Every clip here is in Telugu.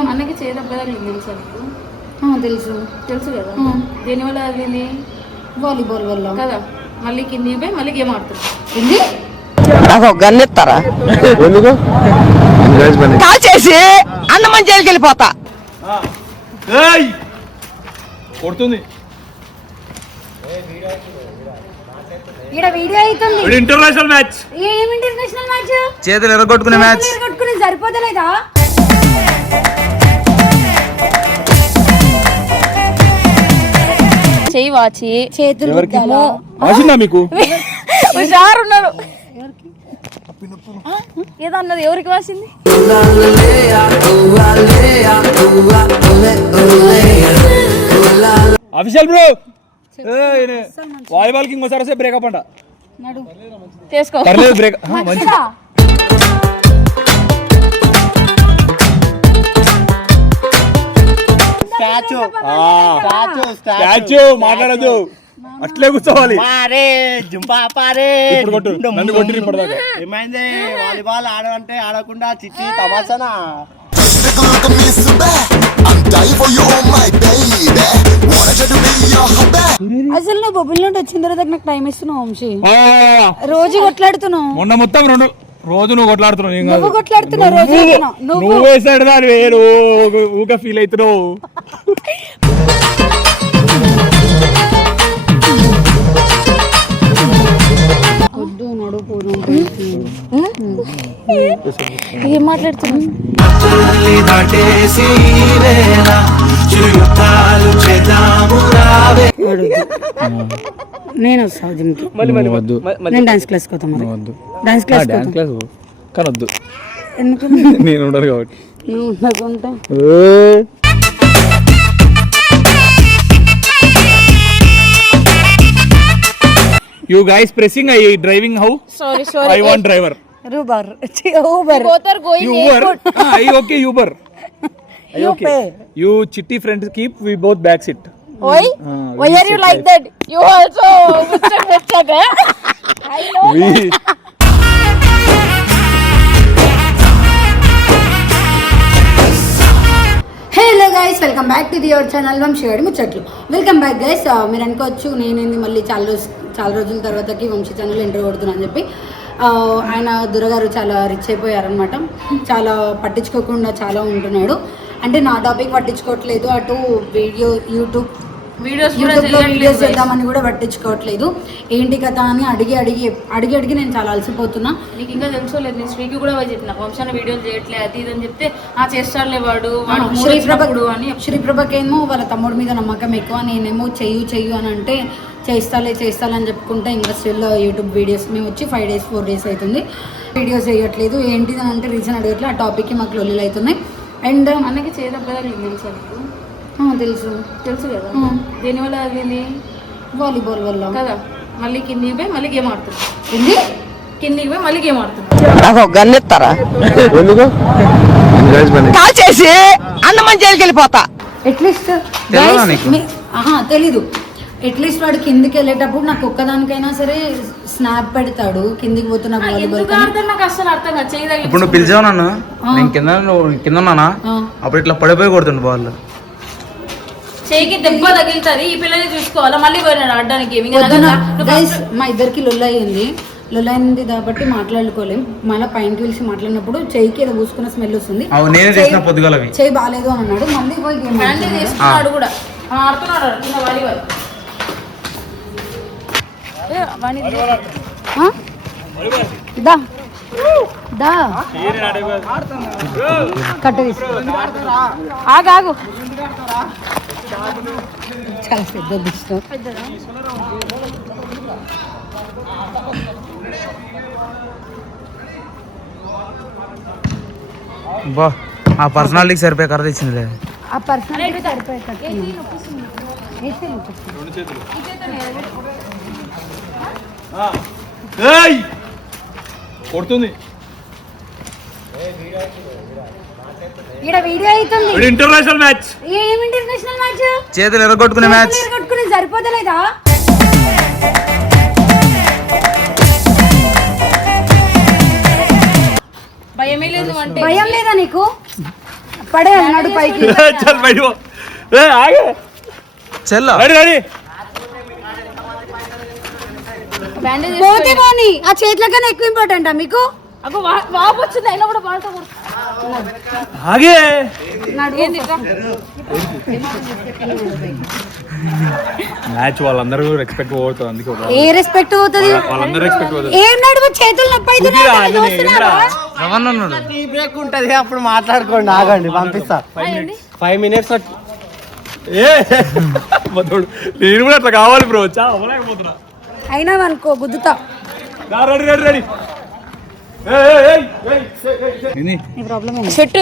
అన్నకి చేయదబ్బదాలు తెలుసా నీకు? తెలుసు కదా. దేనివల్ల అది వాలీబాల్ వల్ల కదా. మళ్ళీ కింది పోయి మళ్ళీ గేమ్ ఆడుతుంది. నాకు గన్ ఇస్తారా? కాల్ చేసి అన్నమని జైలుకి వెళ్ళిపోతా. కొడుతుంది వీడియో అవుతుంది. International match. ఏం ఇంటర్నేషనల్ మ్యాచ్? చేతులు ఎరగొట్టుకునే మ్యాచ్. సరిపోతలేదా? చెయ్యి వాచి చేతులు వాసిందా మీకు? హుషారు ఉన్నారు. ఏదో అన్నది ఎవరికి వాసింది? అఫీషియల్ బ్రో వాలీబాల్ కి ఇంకోసారి వస్తే బ్రేకప్ అంట. చేసుకో పర్లేదు బ్రేక్ మంచి. స్టాచ్యూ మాట్లాడదు, అట్లే కూర్చోవాలి. ఇప్పుడు కొట్టు, నన్ను కొట్టి ఇప్పటిదాకా ఏమైంది? వాలీబాల్ ఆడంటే ఆడకుండా చిట్టి తమాసనా? అసలు నువ్వు బొబ్బిల్ నుండి వచ్చిన తర్వాత నాకు టైం ఇస్తున్నావు వంశీ. రోజు కొట్లాడుతున్నావు. మొన్న మొత్తం రోజు నువ్వు కొట్లాడుతున్నావు. నువ్వు కొట్లాడుతున్నావు రోజు. నువ్వు వేసాడు దాని వేరు ఊగా ఫీల్ అవుతున్నావు. ఏం మాట్లాడుతున్నావు? నేను వస్తా జిమ్కి. నేను డాన్స్ క్లాస్ పోతాం. డాన్స్ క్లాస్ కానీ వద్దు, ఎందుకు? నేను ఉండరు కాబట్టి. నువ్వు ఉండకుంటా You guys pressing I driving how? Sorry. I want driver. Uber. Both are going Uber. I okay Uber. You pay. You chitty friends keep, we both back sit. Why? Why are you like that? You also mistake, eh? I know. We hello guys, welcome back to your channel Vamshi ముచ్చట్లు. Welcome back guys. మీరు అనుకోవచ్చు నేనేంది మళ్ళీ చాలా రోజుల తర్వాతకి వంశీ ఛానల్ ఎంటర్ కొడుతున్నా అని చెప్పి. ఆయన దురగారు చాలా రిచ్ అయిపోయారనమాట. చాలా పట్టించుకోకుండా చాలా ఉంటున్నాడు. అంటే నా టాపిక్ పట్టించుకోవట్లేదు, అటు యూట్యూబ్లో వీడియోస్ చేద్దామని కూడా పట్టించుకోవట్లేదు. ఏంటి కథ అని అడిగి నేను చాలా అలసిపోతున్నా. నీకు ఇంకా తెలుసుకోలేదు, నేను శ్రీకి కూడా చెప్పిన వంశాన్ని వీడియోలు చేయట్లే అది ఇది అని చెప్తే చేస్తాడులే వాడు అని. శ్రీప్రభకేమో వాళ్ళ తమ్ముడి మీద నమ్మకం ఎక్కువ, నేనేమో చెయ్యు అని అంటే చేస్తాలే అని చెప్పుకుంటే ఇంకా స్టిల్ యూట్యూబ్ వీడియోస్ మేము వచ్చి 4 డేస్ అవుతుంది వీడియోస్ చేయట్లేదు. ఏంటిది అని అంటే రీజన్ అడగట్లేదు. ఆ టాపిక్కి మాకు లొల్లిలు అవుతున్నాయి. అండ్ అన్నకి చేయదబ్బదాలు తెలుసా నీకు? తెలుసు కదా. దేనివల్ల అది వాలీబాల్ వల్ల కదా. మళ్ళీ కిందికి పోయి మళ్ళీ గేమ్ ఆడుతుంది. కిందికి పోయి మళ్ళీ గేమ్ ఆడుతుంది. నాకు గన్ ఇస్తారా? కాల్ చేసి అన్నమని జైలుకి వెళ్ళిపోతా. అట్లీస్ట్ తెలీదు. అట్లీస్ట్ వాడు కిందికి వెళ్ళేటప్పుడు నాకు ఒక్కదానికైనా సరే స్నాప్ పెడతాడు కిందికి పోతున్నా వాలీబాల్. నాకు అసలు అర్థం కాదు. ఇప్పుడు నువ్వు పిలిచావు నన్ను, నేను కింద ఉన్నానా, అప్పుడు ఇట్లా పడిపోయి కొడుతుండు బాల్. చేయికి దెబ్బ తగిలితుంది. ఈ పిల్లని చూసుకోవాలా, మళ్ళీ పోయినాడు ఆడడానికి. మా ఇద్దరికి లొల్లైంది కాబట్టి మాట్లాడుకోలేం. మళ్ళీ పైనకి పిలిచి మాట్లాడినప్పుడు చెయ్యికి ఏదో పూసుకున్న స్మెల్ వస్తుంది. చెయ్యి బాగాలేదు అని అన్నాడు. మళ్ళీ పోయి హ్యాండిల్ చేసుకున్నాడు కూడా ఆడుతున్నాడు కింద వాలీబాల్. ఆగు చాలా పెద్ద ఇష్టం. బా ఆ పర్సనాలిటీకి సరిపోయే కర్ర తెచ్చిందిలే. ఆ పర్సనాలిటీ సరిపోయే కొడుతుంది వీడియో అవుతుంది. International match. ఏం ఇంటర్నేషనల్ మ్యాచ్? చేతులు ఎరగొట్టుకునే మ్యాచ్. సరిపోతలేదా? భయమే లేదు అంటే భయం లేదా నీకు? పడే అన్నాడు పైకి. చల్ బయట పో. ఏ ఆగే చెల్ల రెడీ రెడీ. బ్యాండేజ్ పోతే పోనీ, ఆ చేతుల కన్నా ఎక్కువ ఇంపార్టెంటా మీకు? అగో వాపు వచ్చింది అయినా కూడా బాగా ఆగే ఏంది ఇట్లా? మ్యాచ్ వాళ్ళందరూ రెస్పెక్ట్ పోతుంది అందుకే ఏ రెస్పెక్ట్ పోతుంది? వాళ్ళందరూ రెస్పెక్ట్ పోతుంది. ఏం నడువు చేతులు నొప్పి అవుతున్నాయి కదా, చూస్తున్నావా? రవణన్నాడు టీ బ్రేక్ ఉంటది అప్పుడు మాట్లాడుకోండి. ఆగండి పంపిస్తా 5 minutes. ఏ మధుడు నేను కూడా అట్లా కావాలి బ్రో. చా అవ్వలేకపోతున్నా. అయినా అనుకో గుద్దుతా. Ready ready ready. నీ ప్రాబ్లం ఏంది? స్వెట్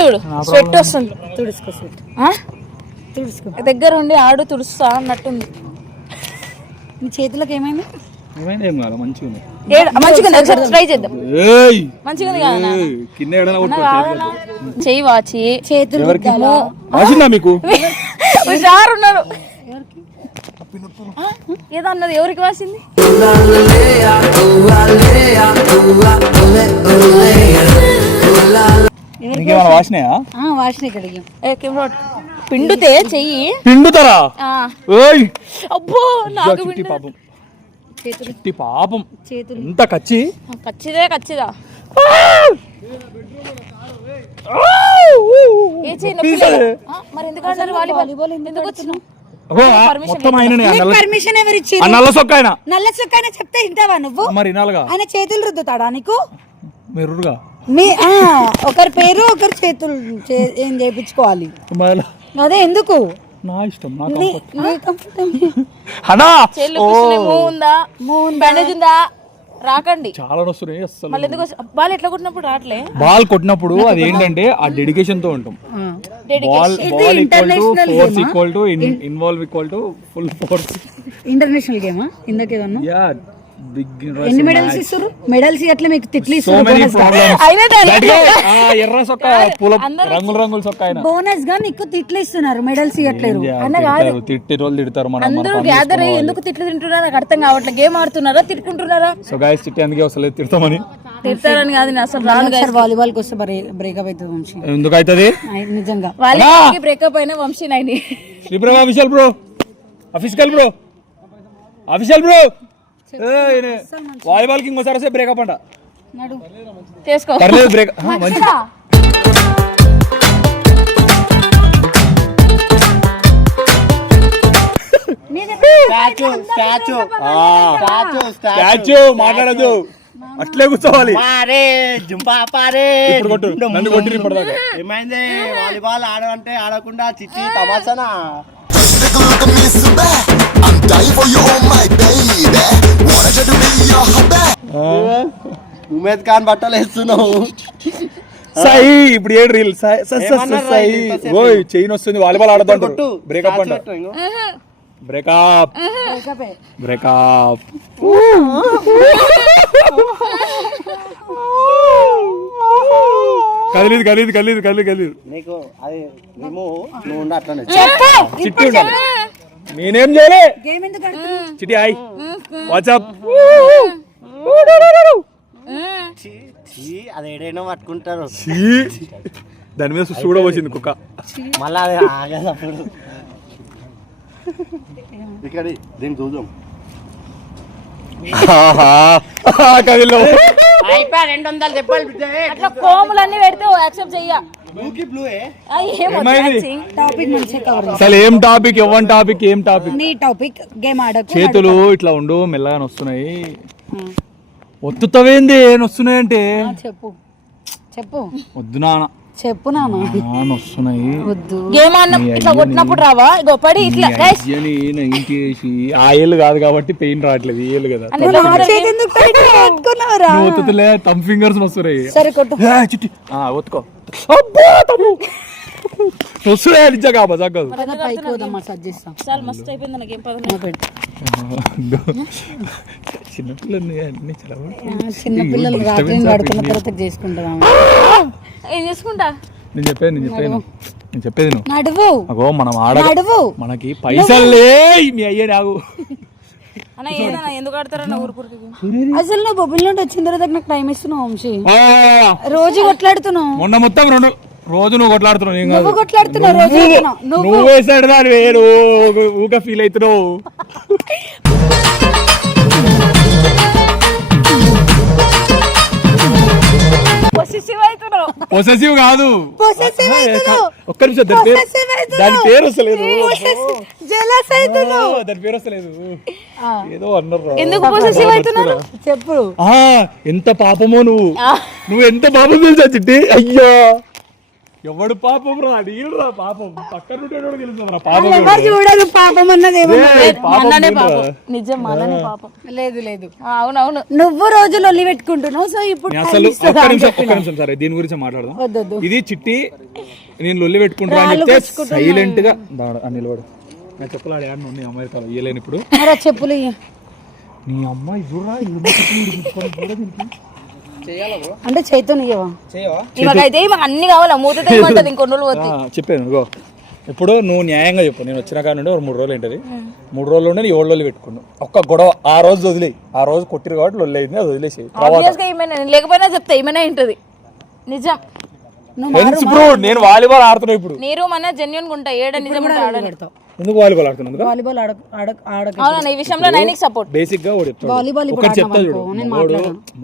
వస్తుంది. తుడుచుకో స్వెట్, తుడుచుకో. దగ్గర ఉండి ఆడు తుడుస్తా అన్నట్టుంది. నీ చేతులకు ఏమైంది? ఏం కాదు మంచిగా ఉంది. మంచిగా ఉంది, ఒకసారి ట్రై చేద్దాం. ఏయ్ మంచిగా ఉంది కదా కింద ఏడనా చెయ్యి వాచి చేతులు గుద్దాలా? వాసిందా మీకు? హుషారు ఉన్నారు. ఏదో అన్నది, ఎవరికి వాసింది? ఇంకేమైనా వాసినాయా? వాసన ఇక్కడికి. పిండుతే చెయ్యి పిండుతారా? ఓయ్ అబ్బో నాకు చిట్టి పాపం, చేతులు చిట్టి పాపం. చేతులు ఎంత కచ్చి. ఖచ్చిదా ఏ చెయ్యి నొప్పి లేదా? మరి ఎందుకు ఆడాలి వాలీబాల్? ఎందుకు వచ్చినావు? అగో, మొత్తం ఆయననే. పర్మిషన్ ఎవరు ఆ ఇచ్చారు? నల్ల సొక్క ఆయన. నల్ల చొక్కానే చెప్తే ఇంటావా నువ్వు? మరి వినాలిగా. ఆయన చేతులు రుద్దుతాడా నీకు? మెరుగా మీ ఒకరి పేరు ఒకరి చేతులు ఏం చేయించుకోవాలి. అదే ఎందుకు? నా ఇష్టం. నీ comfort ఏమి? అన్నా చెల్లు ఉందా? బ్యాండేజ్ ఉందా? రాకండి. చాలా వస్తున్నాయి అసలు. మళ్ళీ ఎందుకు బాల్ ఎట్లా కొట్టినప్పుడు రావట్లే? బాల్ కొట్టినప్పుడు అది ఏంటంటే ఆ డెడికేషన్ తో ఉంటాం. Ball equal to force equal to involve equal to full force. International గేమా ఇందాకేదన్నా? యా బిగ్ ఎన్ని మెడల్స్ ఇస్తారు? మెడల్స్ అట్లా మీకు తిట్లు సో మెనీ ప్రాబ్లమ్స్. అయినా ఎర్ర సొక్క పూల రంగుల రంగుల సొక్క ఆయన. బోనస్ గా నీకు తిట్లు ఇస్తున్నారు, మెడల్స్ ఇవ్వట్లేరు. తిట్టి రోజులు తిడతారు మనం. అందరూ గ్యాదర్ అయ్యి ఎందుకు తిట్లు తింటున్నారా నాకు అర్థం కావట్లేదు. గేమ్ ఆడుతున్నారా తిట్టుకుంటున్నారా? సో గైస్ తిట్టి అందుకే అసలు తిడతామని. తిడతారని కాదు, నేను అసలు రాను. వాలీబాల్ కి వస్తే బ్రేకప్ అవుతుంది వంశీ. ఎందుకు అవుతుంది నిజంగా? వాళ్ళకి బ్రేకప్ అయినా Vamshi Naini. Sriprabha official bro, official bro, official bro. Volleyball కి ఇంకోసారి వస్తే బ్రేకప్ అంట. నడు చేసుకో. పర్లేదు బ్రేక్ మంచి. స్టాచ్యూ మాట్లాడదు, అట్లే కూర్చోవాలి. ఇప్పుడు కొట్టు, నన్ను కొట్టి ఇప్పటిదాకా. ఏమైంది? వాలీబాల్ ఆడమంటే ఆడకుండా చిట్టి తమాసనా? ఉమేద్ ఖాన్ బట్టలు వేస్తున్నావు. సాయి ఇప్పుడు ఏడు రీల్ సాయి ఓయ్ చైన్ వస్తుంది. వాలీబాల్ ఆడదాం. బ్రేకప్ అంట. Breakup breakup. కలిదు నీకు అది నువ్వు ఉండి అట్లనే చిట్టి ఉండాలి. నేనేం చేయలే. చిట్టి హాయ్ వాట్సాప్. అది ఏడైనా పట్టుకుంటారు. దాని మీద చూడ వచ్చింది కుక్క. మళ్ళా అది ఆగేటప్పుడు ఇక్కడ దీన్ని చూద్దాం. కదిలో 200 దెబ్బలు అట్లా కోములన్నీ పెడితే యాక్సెప్ట్ చెయ్య. టాపిక్ మంచిగా కవర్. అసలు ఏం టాపిక్ ఇవ్వని టాపిక్ ఏం టాపిక్? నీ టాపిక్ గేమ్ ఆడకు. చేతులు ఇట్లా ఉండు మెల్లగా వస్తున్నాయి. ఒత్తుతావేంది వస్తున్నాయి అంటే? చెప్పు చెప్పు వద్దు నాన్న, చెప్పు నాన్న. వస్తున్నాయి. వద్దు. గేమ్ ఆడిన ఇట్లా కొట్టినప్పుడు రావా? ఇగో పడి ఇట్లా ఆ ఏళ్ళు కాదు కాబట్టి పెయిన్ రావట్లేదు. ఈ ఏళ్ళు కదా. ఒత్తుతులే తమ్ ఫింగర్స్ వస్తున్నాయి. సరే కొట్టు. చిట్టి ఒత్తుకో. వస్తున్నాయి నిజంగా మజాగదు. పైకి పోదాం సజ్ చేస్తాం. చాలా మస్తు అయిపోయింది నాకు. ఏం పదం చిన్నపిల్లలు రాత్రి ఆడుకున్న తర్వాత చేసుకుంటాం. ఏం చేసుకుంటా? నేను చెప్పేది నువ్వు నడువు. అగో మనం నడువు. మనకి పైసలు లే. మీ అయ్యే నాగు అన్న ఏదన్నా ఎందుకు ఆడతారన్న ఊరుకురికి? అసలు నువ్వు బొబ్బిల్ నుండి వచ్చిన తర్వాత నాకు టైం ఇస్తున్నావు వంశీ. రోజు కొట్లాడుతున్నావు. మొన్న మొత్తం రోజు నువ్వు కొట్లాడుతున్నావు నేను నువ్వు కాదు. కొట్లాడుతున్నావు రోజు చెప్తున్నావు. నువ్వు నువ్వు వేసాడు దాని వేరు ఊగా ఫీల్ అవుతున్నావు. పొసెసివ్ కాదు. Possessive అవుతున్నావు. ఒక్క నిమిషం దాని పేరు Possessive అవుతున్నావు. దాని పేరు వస్తలేదు. jealous అవుతున్నావు. దాని పేరు వస్తలేదు. ఏదో అన్నారు. ఎందుకు పొసెసివ్ అవుతున్నారు? చెప్పు. ఎంత పాపమో నువ్వు ఎంత పాపం తెలుసా చిట్టి. అయ్యో ఎవడు పాపం రా నీడురా పాపం పక్కన ఉండేవాడు తెలుసా పాపం వాళ్ళు ఎవరు చూడరు పాపం అన్నది ఏమన్నా. మననే పాపం, నిజం మననే పాపం. లేదు లేదు అవునవును. నువ్వు రోజు లొల్లి పెట్టుకుంటున్నావు. సో ఇప్పుడు నేను అసలు ఒక్క నిమిషం సరే దీని గురించి మాట్లాడదాం. వద్దొద్దు. ఇది చిట్టి నేను లొల్లి పెట్టుకుంటా అని చెప్తే సైలెంట్ గా నిలబడు. నేను చెప్పలాడు యాడ్ నీ అమ్మాయి తల ఇయ్యలేను ఇప్పుడు. మరి ఆ చెప్పులు ఇయ్యి. నీ అమ్మాయి చూడరా అంటే చైతన్య ఇయ్యవా? ఇవాళైతే మాకు అన్ని కావాలా మూతతో ఏమంటది ఇంకొన్ని రోజులు పోతే. చెప్పాను ఇగో ఇప్పుడు నువ్వు న్యాయంగా చెప్పు. నేను వచ్చిన కాడ నుండి 3 రోజులు ఏంటది 3 రోజులు ఉండే 7 రోజులు పెట్టుకున్నావు. ఒక్క గొడవ ఆ రోజు వదిలేయి. ఆ రోజు కొట్టిరు కాబట్టి లొల్లి అయింది, అది వదిలేసి ఆబ్వియస్ గా ఏమైనా లేకపోయినా చెప్తా ఏమైనా ఉంటది. నిజం బ్రో. నేను వాలీబాల్ ఆడుతున్నా ఇప్పుడు. నీరు మన జెన్యున్ గా ఉంటాయి. ఏడ నిజం ఉంటా ఆడని. ఎందుకు వాలీబాల్ ఆడుతున్నాను? వాలీబాల్ అవునా ఈ విషయంలో నైనికి సపోర్ట్. బేసిక్ గా వాలీబాల్ ఇప్పుడు ఒకటి చెప్తా చూడు. నేను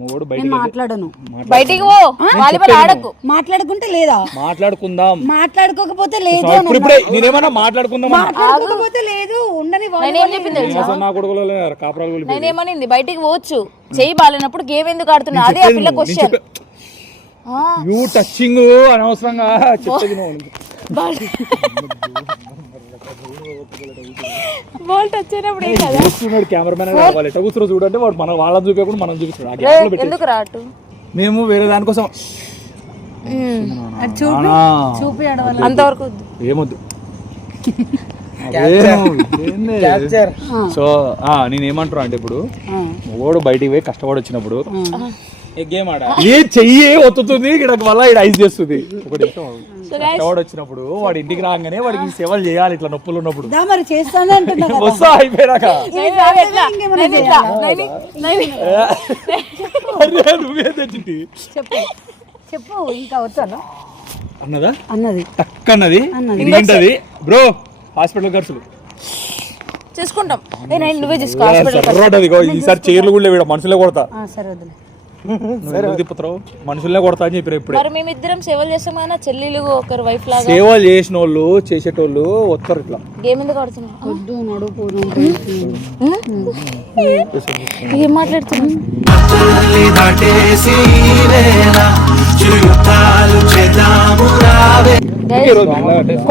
మూడు నేను మాట్లాడను. బయటికి పో, వాలీబాల్ ఆడకు. మాట్లాడుకుంటే లేదా? మాట్లాడుకుందాం. మాట్లాడుకోకపోతే లేదు. ఇప్పుడే నేనేమన్నా మాట్లాడుకుందాం. మాట్లాడుకోకపోతే లేదు. ఉండని నేనేం చెప్పింది తెలుసా? నా కొడుకులో కాపురాలు నేనేమనింది బయటికి పోవచ్చు, చెయ్యి బాలేనప్పుడు గేమ్ ఎందుకు ఆడుతున్నా? అదే ఆ పిల్ల క్వశ్చన్. యూ టచింగ్ అనవసరంగా చెప్పేది బాల్ టచ్ అయినప్పుడు ఏం కదా చూస్తున్నాడు కెమెరామెన్ వాళ్ళు ఎట్లా కూర్చో చూడంటే వాడు మన వాళ్ళని చూపించకుండా మనం చూపిస్తున్నాడు. ఎందుకు రాటు మేము వేరే దానికోసం చూపి అంతవరకు వద్దు. ఏమొద్దు. సో నేనేమంటున్నా అంటే ఇప్పుడు ఓడు బయటికి పోయి కష్టపడి వచ్చినప్పుడు గేమ్ ఆడ ఏ చెయ్యి ఒత్తుతుంది ఇక్కడ మళ్ళీ ఇక్కడ ఐస్ చేస్తుంది. ఒకటి కష్టపడి వచ్చినప్పుడు వాడి ఇంటికి రాగానే వాడికి సేవలు చేయాలి ఇట్లా నొప్పులు ఉన్నప్పుడు. మరి చేస్తానే అంటున్నా. వస్తా అయిపోయాక నువ్వే తెచ్చింది చెప్పు. ఇంకా వచ్చాను అన్నదా అన్నది టక్కన్నది ఏంటది బ్రో? హాస్పిటల్ ఖర్చులు చూసుకుంటాం. నువ్వే చూసుకో హాస్పిటల్. ఈసారి చైర్లు కూడా లేవు, మనుషులే కొడతా. సరే వదిలే. తిప్పుతావు మనుషులనే కొడతా అని చెప్పారు. ఇప్పుడు మరి మేమిద్దరం సేవలు చేస్తాం కదా, చెల్లెలు ఒకరు వైఫ్ లాగా. సేవలు చేసిన వాళ్ళు చేసేటోళ్ళు వస్తారు ఇట్లా. గేమ్ ఎందుకు ఆడుతున్నావు? వద్దు నడుపు. ఏం మాట్లాడుతున్నావు?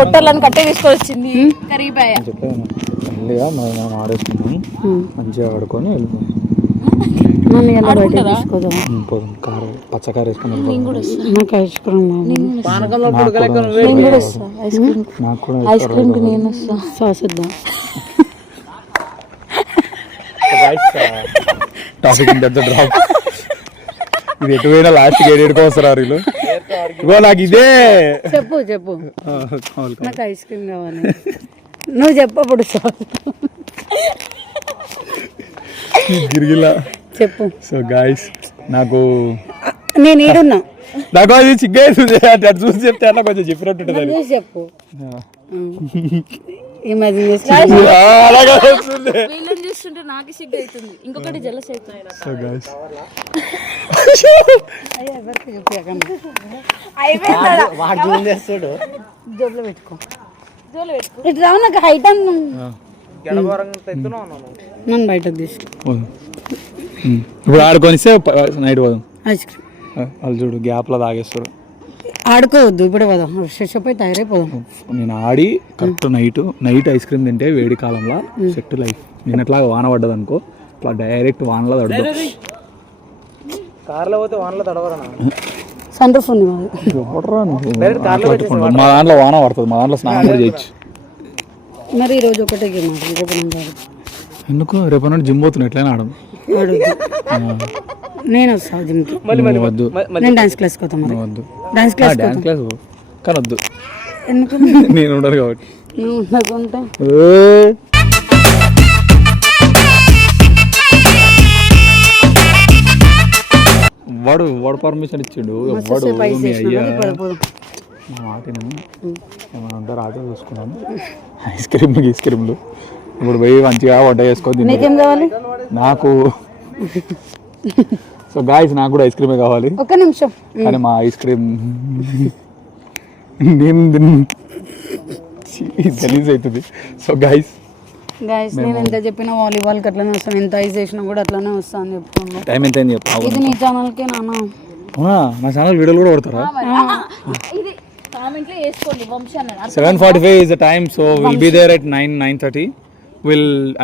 కొట్టాలని కట్టే తీసుకొచ్చింది కరిగిపోయా. మనం ఆడేసుకున్నాం మంచిగా ఆడుకొని వెళ్ళిపోయాం. కారు పచ్చకారు వేసుకుని నాకు ఐస్ క్రీమ్ ఐస్ క్రీమ్ కి నేను వస్తా. సాస్ ఇద్దాం. Topic drop. ఇది ఎటువైనా లాస్ట్ ఏడుకో వస్తారు వీళ్ళు. ఇగో నాకు ఇదే చెప్పు. నాకు ఐస్ క్రీమ్ కావాలి. నువ్వు చెప్పప్పుడు గిరిగిలా చెప్పు. సో గాయస్ నాకు నేను ఏడున్నా. నాకు అది చిగ్గా అటు చూసి చెప్తే అట్లా కొంచెం చెప్పినట్టు చెప్పు. ఇమాజిన్ వీళ్ళని చూస్తుంటే నాకు సిగ్గు అవుతుంది, ఇంకొకటి జలస్ అవుతుంది. సో గాయస్ వాడు జూమ్ చేస్తాడు. జోబులో పెట్టుకో. ఇటు రావు. నాకు హైట్ నన్ను బయటకు తీసుకో. ఇప్పుడు ఆడుకొనిస్తే నైట్ పోదాం. ఐస్ క్రీమ్ వాళ్ళు చూడు గ్యాప్ లో తాగేస్తారు. ఆడుకోవద్దు ఇప్పుడే పోదాం. ఫ్రెష్ అప్ అయి తయారైపోదాం. నేను ఆడి కరెక్ట్ నైట్ ఐస్ క్రీమ్ తింటే వేడి కాలంలో సెట్ లైఫ్. నేను ఎట్లా వాన పడ్డది అనుకో ఇట్లా డైరెక్ట్ వానలో తడదు. కార్లో పోతే వానలో తడవరా? సన్ రూఫ్ ఉంది మా దాంట్లో వాన పడుతుంది, మా దాంట్లో స్నానం కూడా చేయొచ్చు. మరి ఈరోజు ఒకటే గేమ్ ఎందుకు రేపు నాడు జిమ్ పోతున్నా ఎట్లయినా ఆడము. నేను వస్తాను జిమ్కి. వద్దు నేను డాన్స్ క్లాస్కి వస్తాను. మరి వద్దు డాన్స్ క్లాస్ కానీ వద్దు. ఎందుకు? నేను ఉండను కాబట్టి. నువ్వు ఉండకుంటే వాడు పర్మిషన్ ఇచ్చిండు. మా మాటను ఏమైనా ఉంటారు ఆటో చూసుకున్నాను. ఐస్ క్రీమ్లు ఇప్పుడు పోయి మంచిగా వంట చేసుకొని నీకేం కావాలి? నాకు సో గాయస్ నాకు కూడా ఐస్ క్రీమే కావాలి. ఒక్క నిమిషం. కానీ మా ఐస్ క్రీమ్ గలీజ్ అవుతుంది. సో గాయస్ నేను ఎంత చెప్పినా వాలీబాల్కి అట్లనే వస్తాను, ఎంత ఐస్ చేసినా కూడా అట్లనే వస్తాను అని చెప్తున్నాను. టైం ఎంత అయింది చెప్పు. ఇది నీ ఛానల్కే నాన్న. అవునా? నా ఛానల్ వీడియోలు కూడా కొడతారా? ఇది కామెంట్లో వేసుకోండి వంశీ అన్నాడు. 7:45 is the time, so we'll be there at 9:30.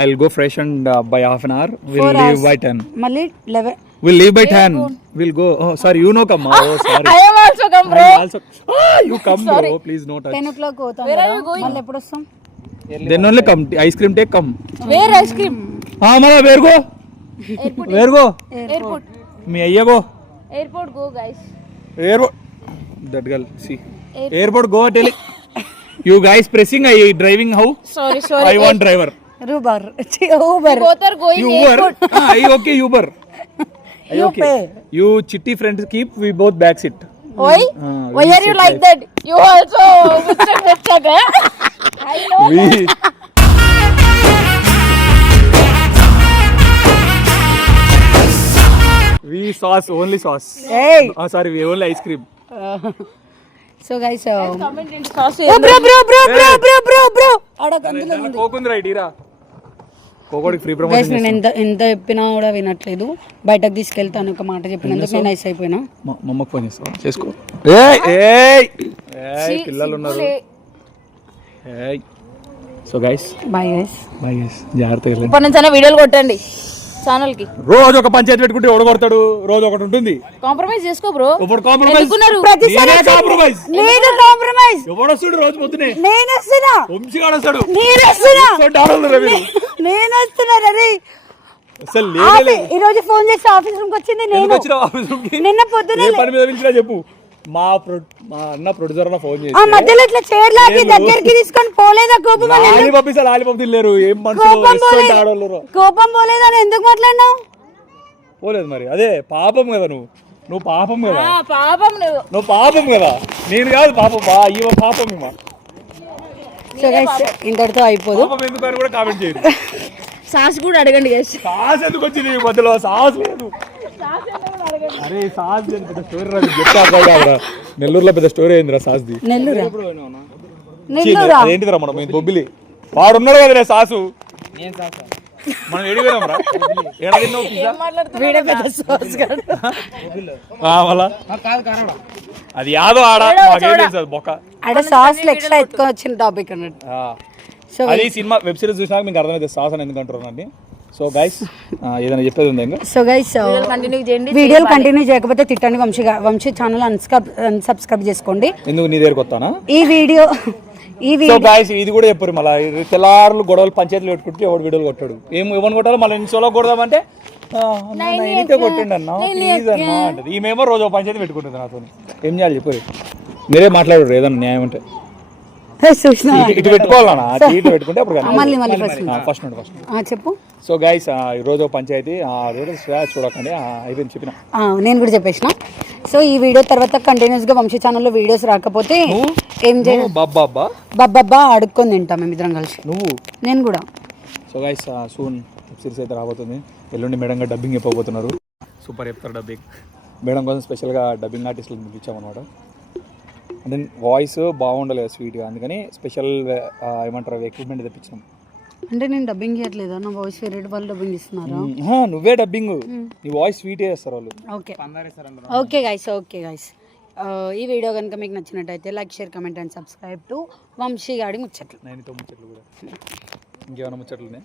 I'll go fresh and by half an hour. We'll leave by 10. మళ్ళీ 11. We'll leave by 10. We'll go. Oh, sorry, you know come. Oh, sorry. I am also come, bro. Also, you come, bro. Please no touch. 10 o'clock పోతాం. మళ్ళీ ఎప్పుడు వస్తాం? Then only come. Ice cream take come. Where ice cream? Mala where go? Where go? Airport. Me ayya go. Airport go, guys. Airport. That girl. See. Airport go. Tell it. You guys pressing. I driving how? Sorry. I want driver. Uber. Both are going You airport. Uber. I okay Uber. I okay. You chitty friends keep. We both back sit. Why? Why are you like that? You also mistake, eh? I know. We sauce only sauce. Hey. Sorry, we only ice cream. So guys Comment in sauce. Bro కోకుంది రైట్ ఇరా. కోకోడికి ఫ్రీ గైస్ ప్రమోషన్. నేను ఎంత చెప్పినా కూడా వినట్లేదు. బయటకు తీసుకెళ్తాను ఒక మాట చెప్పినందుకు నేను ఐస్ అయిపోయినా. మా అమ్మకి ఫోన్ చేస్తావా? చేసుకో. ఏయ్ పిల్లలు ఉన్నారు. ఏయ్ సో గైస్ బాయ్ గైస్. జాగ్రత్తగా వెళ్ళండి. ఇప్పటి నుంచి వీడియోలు కొట్టండి ఛానల్ కి. రోజు ఒక పంచాయతీ పెట్టుకుంటే ఓడగొడతాడు. రోజు ఒకటి ఉంటుంది. కాంప్రమైజ్ చేసుకో బ్రో. ఇప్పుడు కాంప్రమైజ్. కాంప్రమైజ్ లేదు. కాంప్రమైజ్ ఎవడు వస్తాడు రోజు పొద్దునే? నేను వస్తున్నా. వంశీగాడు వస్తాడు. నేను వస్తున్నా. నేను వస్తున్నా రే. అసలు లేదే. ఈ రోజు ఫోన్ చేసి ఆఫీస్ రూమ్ కి వచ్చింది నేను. వచ్చిన ఆఫీస్ రూమ్ కి నిన్న పొద్దునే ఏ పని మీద పిలిచినా చెప్పు. మా అన్న ప్రొడ్యూసర్ అన్న ఫోన్ చేసి ఆ మధ్యలో ఇట్లా చైర్ లాగి దగ్గరికి తీసుకొని పోలేదా? కోపం లాలిపాప్ తినలేరు. ఏం మనుషులు ఆడవాళ్ళు. కోపం పోలేదని ఎందుకు మాట్లాడినావు? పోలేదు మరి. అదే పాపం కదా. నువ్వు పాపం కదా. పాపం నువ్వు పాపం కదా. నేను కాదు పాపం. ఇవ పాపం ఇమ్మా. సో గైస్ ఇంతటితో అయిపోదు. పాపం ఎందుకు అని కూడా కామెంట్ చేయరు. సాస్ కూడా అడగండి గైస్. సాస్ ఎందుకు వచ్చింది ఈ మధ్యలో? సాస్ లేదు. అరే సాస్ పెద్ద స్టోరీ రా. చెప్తా. నెల్లూరులో పెద్ద స్టోరీ అయిందిరా సాస్ది. నెల్లూరా? ఏంటిదిరా మనం బొబ్బిలి వాడు ఉన్నాడు కదా సాసు. మనం ఎడిపోయాం రా. అది యాదో ఆడ బొక్క ఆడ సాస్ ఎక్స్ట్రా ఎత్తుకొని వచ్చిన టాపిక్ అన్నట్టు. అది సినిమా వెబ్ సిరీస్ చూసినాక మీకు అర్థమైతే సాస్ అని ఎందుకు అంటారు అండి. సో గైస్ ఏదైనా చెప్పేది ఉంది ఇంకా? సో గైస్ కంటిన్యూ చేయండి. వీడియోలు కంటిన్యూ చేయకపోతే తిట్టండి. వంశీ ఛానల్ అన్సబ్స్క్రైబ్ చేసుకోండి. ఎందుకు నీ దగ్గరకు వస్తానా? ఈ వీడియో సో గైస్ ఇది కూడా చెప్పారు. మళ్ళీ తెల్లారులు గొడవలు పంచాయతీలు పెట్టుకుంటే ఎవడు వీడియోలు కొట్టాడు. ఎవరిని కొట్టాలో మళ్ళీ సోలో కొడదామంటే కొట్టిండి అన్న ప్లీజ్ అన్న అంటది. ఈమెమో రోజు పంచాయతీ పెట్టుకుంటుంది నాతో. ఏం చేయాలి చెప్పారు? మీరే మాట్లాడరు ఏదన్నా న్యాయం అంటే. ఇటు పెట్టుకోవాలన్నా. ఇటు పెట్టుకుంటే అప్పుడు ఫస్ట్ చెప్పు. సో గైస్ ఈ రోజు పంచాయతీ చూడకండి. అయిపోయింది చెప్పిన. నేను కూడా చెప్పేసిన. సో ఈ వీడియో తర్వాత కంటిన్యూస్ గా వంశీ ఛానల్లో వీడియోస్ రాకపోతే ఏం చేయాలి? బాబ్బా అడుక్కొని తింటాం మేమిద్దరం కలిసి. నువ్వు నేను కూడా. So guys soon web series అయితే రాబోతుంది. ఎల్లుండి మేడం గారు డబ్బింగ్ చెప్పబోతున్నారు. సూపర్ చెప్తారు డబ్బింగ్. మేడం కోసం స్పెషల్గా డబ్బింగ్ ఆర్టిస్టులు పిలిపించామన్నమాట. అంటే వాయిస్ బాగుండలేదు స్వీట్గా, అందుకని స్పెషల్ ఏమంటారు ఎక్విప్మెంట్ తెప్పించాం. అంటే నేను డబ్బింగ్ చేయట్లేదా? నా వాయిస్ వేరే వాళ్ళు డబ్బింగ్ ఇస్తున్నారా? నువ్వే డబ్బింగ్. నీ వాయిస్ స్వీట్ చేస్తారు వాళ్ళు. ఓకే గైస్ ఈ వీడియో కనుక మీకు నచ్చినట్టయితే like, share, comment and subscribe to Vamshi గాడి ముచ్చట్లు. నేను ముచ్చట్లు కూడా ఇంకేమైనా ముచ్చట్లు ఉన్నాయి.